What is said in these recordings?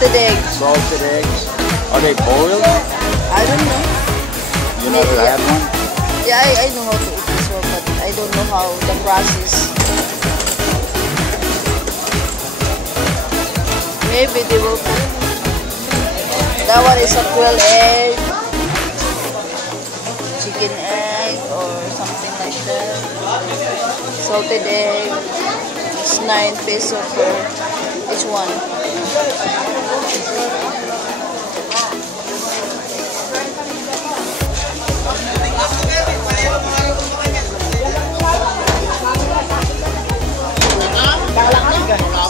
Salted eggs. Salted eggs. Are they boiled? I don't know. You never had one? Yeah, I know how to eat this one, but I don't know how the process. Maybe they will put. That one is a quail egg, chicken egg, or something like that. Salted egg. It's 9 pesos per each one.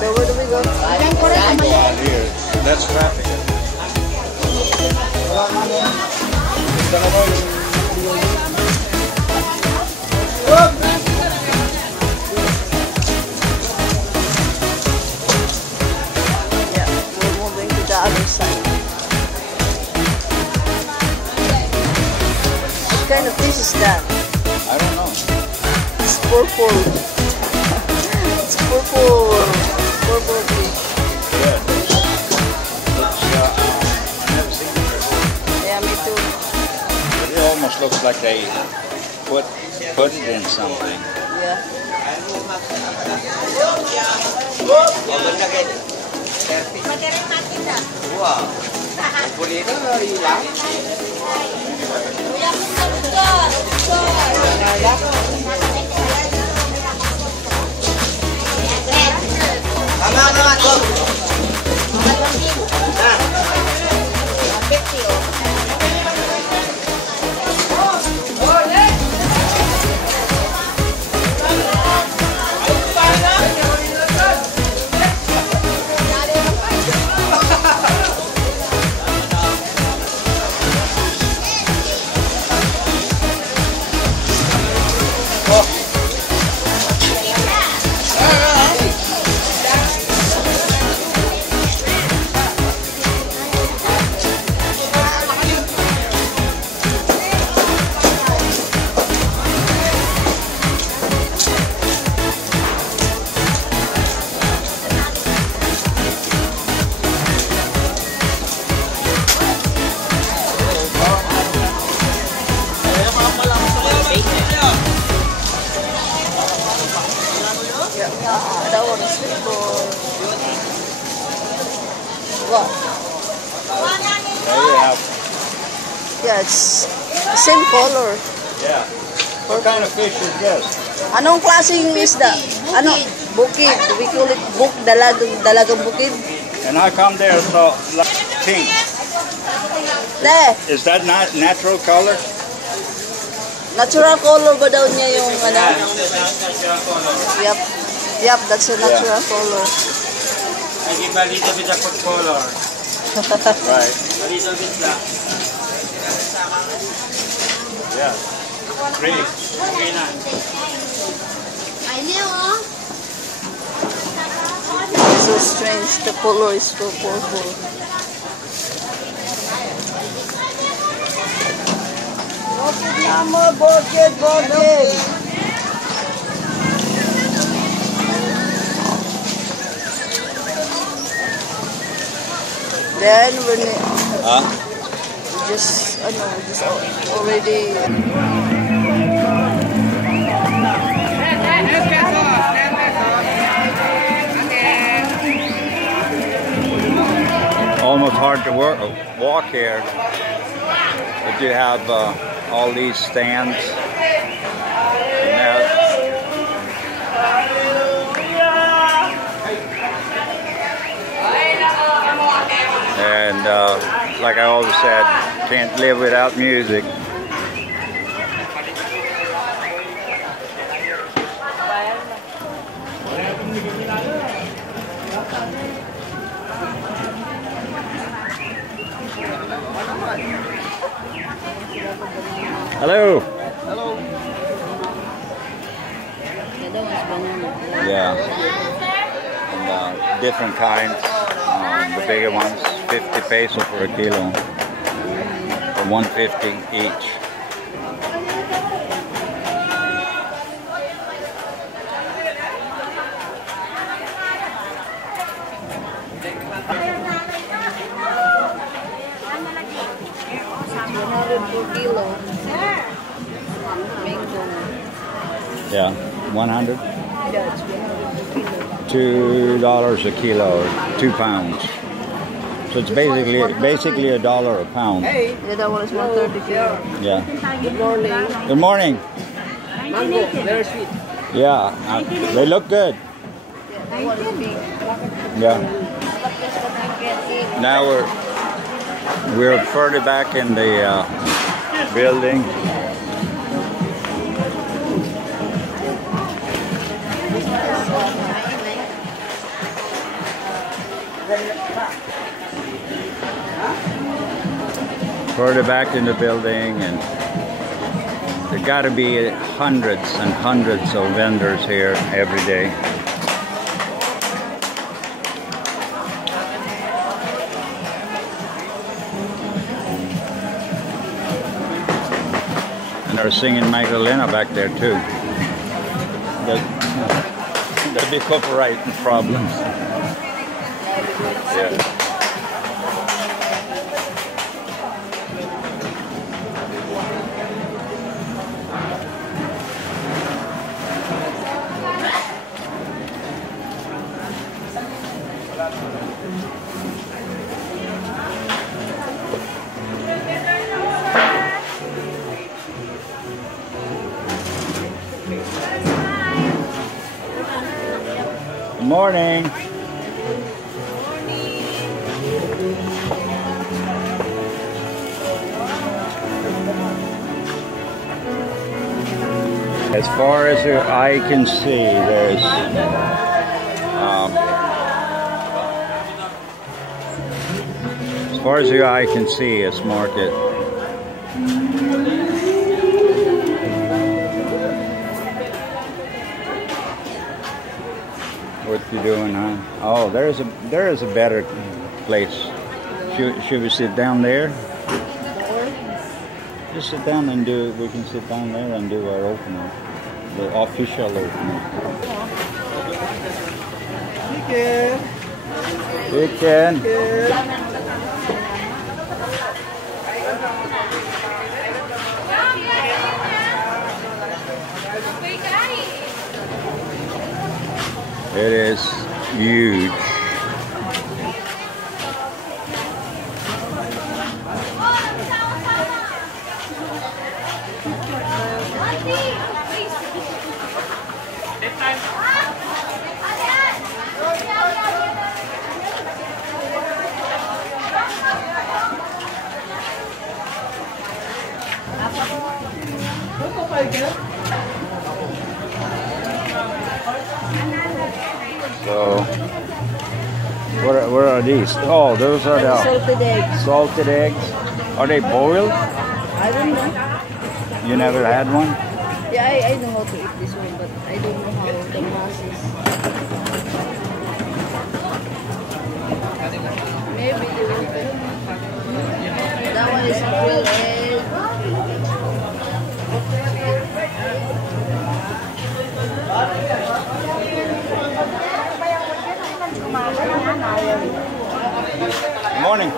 So where do we go? Here. That's traffic. Yeah, we're moving to the other side. What kind of fish is that? I don't know. It's purple. It's purple. Purple fish. Yeah. Looks, I've never seen it before. Yeah, me too. It almost looks like they put it in something. Yeah. That one is for what? There you have. Yeah, it's the same color. Yeah. What kind of fish is this? Anong klaseng isda? Ano? Bukid. We call it dalagang bukid. And how come they're so pink? There. Is that not natural color? Natural color ba daw niya yung ano? Yep. Yep, that's a natural color. I give a little bit of food color. Right. A little bit lang. Yeah. Pretty. Okay na. It's so strange. The color is so purple. Bukid naman, bukid, bukid. Then when we just already. Almost hard to walk here, but you have all these stands. And like I always said, can't live without music. Hello. Hello. Yeah. And different kinds. The bigger ones, 50 pesos for a kilo. For 150 each. 100 per kilo. Mango. Yeah, 100. Yeah, it's 100 per kilo. $2 a kilo, 2 pounds. So it's basically $1 a pound. Yeah, that one is 130 kilo. Yeah. Good morning. Good morning. Mango, very sweet. Yeah, they look good. Yeah, that one is big. Yeah. Now we're further back in the building. Further back in the building, and there got to be hundreds and hundreds of vendors here every day. And they're singing Magdalena back there too. There'll be copyright problems. Yeah. Good morning. As far as your eye can see, there's as far as your eye can see, it's market. What you doing, huh? Oh, there is a better place. Should we sit down there? Just sit down and do. We can sit down there and do our opening, the official opening. Chicken. It is huge. So, what are these? Oh, those are the Salted eggs. salted eggs. Are they boiled? I don't know. You never had one? Yeah, I know how to eat this one, but I don't know how the mass is. Maybe they will be. That one is grilled egg. Morning.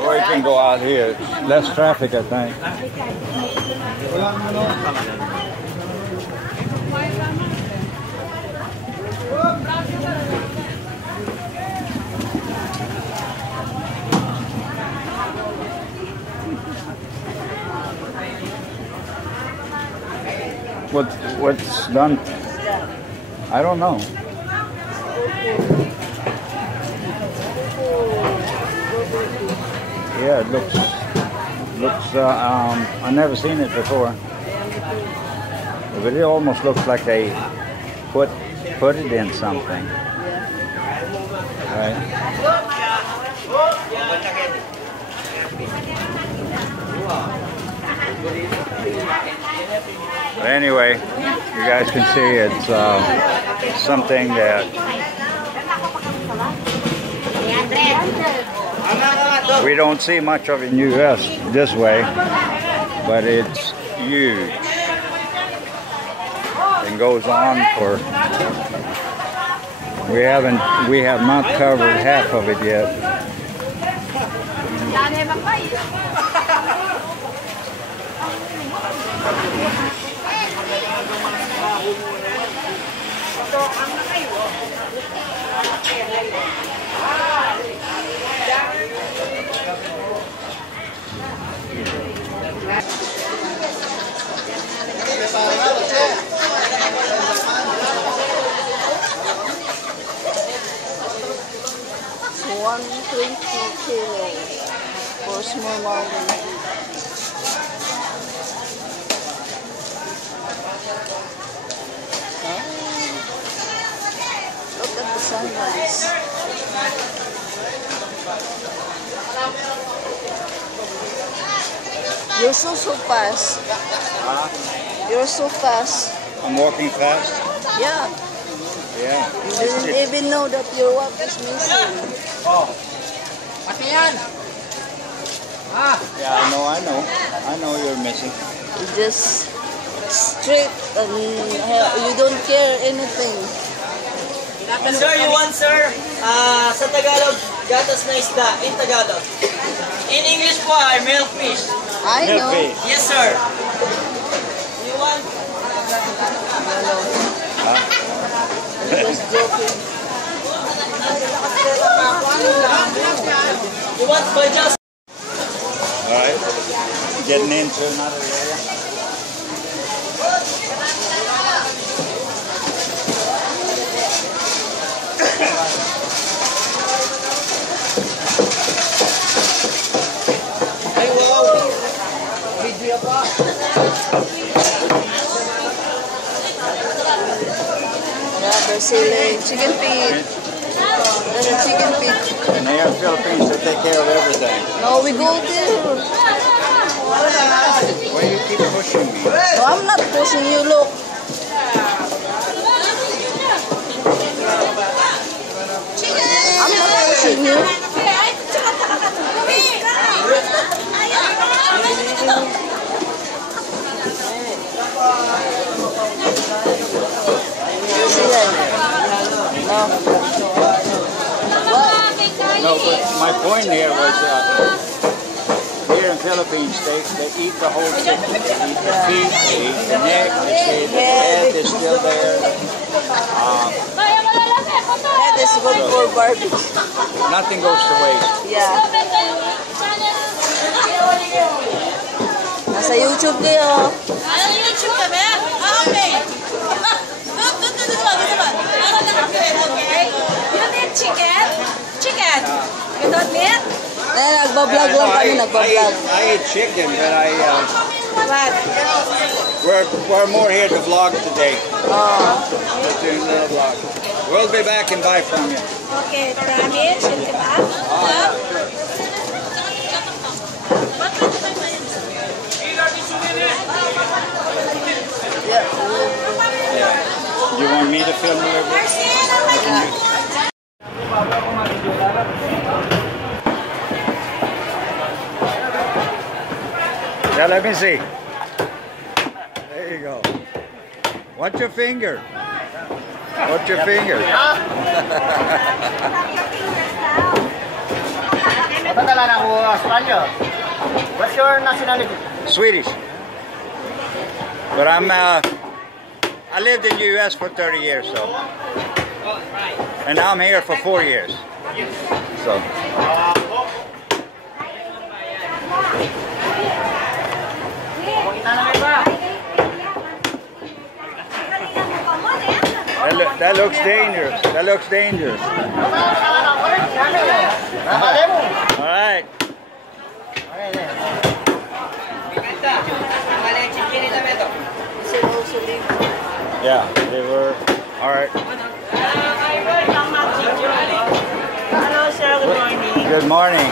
Or you can go out here. It's less traffic, I think. What's done? I don't know. Yeah, it looks. I've never seen it before. But it almost looks like they put it in something. Right. But anyway, you guys can see it's something that we don't see much of in U.S. this way, but it's huge. And goes on for, we have not covered half of it yet. $120 for small mountain. Look at the sunrise. You're so fast. Huh? You're so fast. I'm walking fast? Yeah. Yeah. You didn't even know that your walk is missing. Oh. Pati yan. Ah. Yeah, I know you're missing. You just straight and you don't care anything. Sir, you want, sir? Sa Tagalog, gatas na isda. In Tagalog. In English po ay milkfish. I know. Yes, sir. You want? Huh? Just joking. You want bajas? Alright. Getting into another area. Ay, wow. Video pa. Brazilian chicken feet. There's a chicken feet. And they have Philippines that take care of everything. No, we go there. Why do you keep pushing me? No, I'm not pushing you. Look. I'm not pushing you. See that? No. What? No, but my point here was here in Philippines, they eat the whole chicken. They eat the feet, they eat the neck, they say the head is still there. That is good for barbecue. Nothing goes to waste. Yeah. Nasa YouTube kayo. YouTube kami? Okay. Okay. You need chicken? Chicken? You don't need? Nagbablog lang kami, nagbablog. I eat chicken, but What? we're more here to vlog today. Oh. Just doing a little vlog. We'll be back and buy from you. Okay, promise. Yung diba? Yeah. You want me to film a little bit? Yeah, let me see. There you go. Watch your finger. Watch your finger. What's your nationality? Swedish. But I lived in the US for 30 years, so. And now I'm here for 4 years. So. That looks dangerous. That looks dangerous. All right. Yeah, they were. All right. Hello, sir. Good morning. Good morning.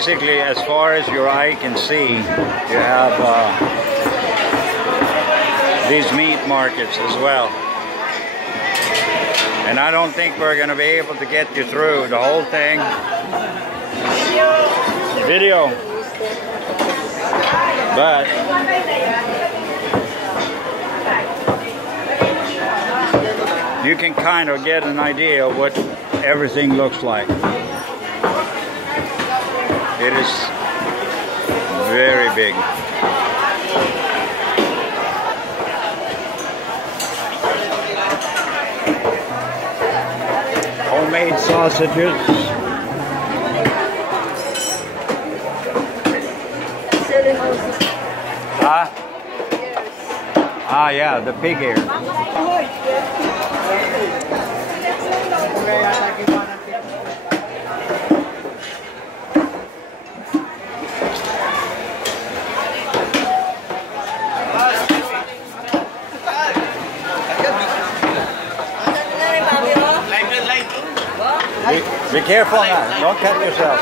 basically, as far as your eye can see, you have these meat markets as well. And I don't think we're going to be able to get you through the whole thing. Video. But you can kind of get an idea of what everything looks like. It is very big. Homemade sausages. Huh? Ah, yeah, the pig ear. Be careful now, don't cut yourself.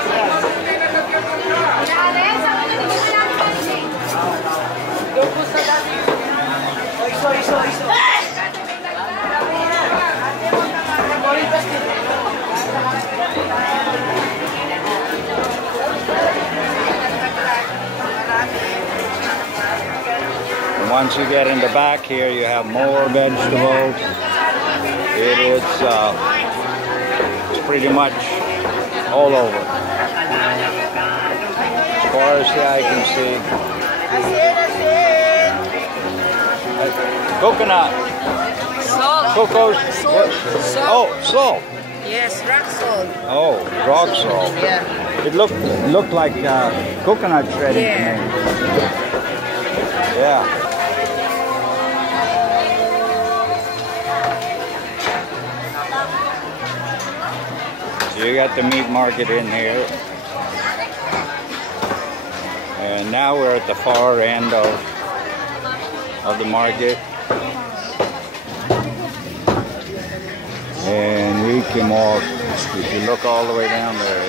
And once you get in the back here, you have more vegetables. It's pretty much all over. As far as the eye can see. Coconut. Salt. Cocoa. Salt. Oh, salt. Yes, rock salt. Oh, rock salt. Yeah. It looked like coconut shredding to me. Yeah. So you got the meat market in here. And now we're at the far end of the market. And we came off, if you look all the way down there,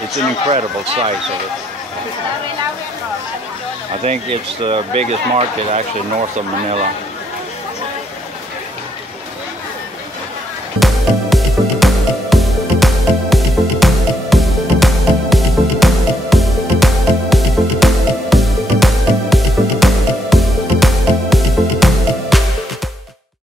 it's an incredible size of it. I think it's the biggest market actually north of Manila.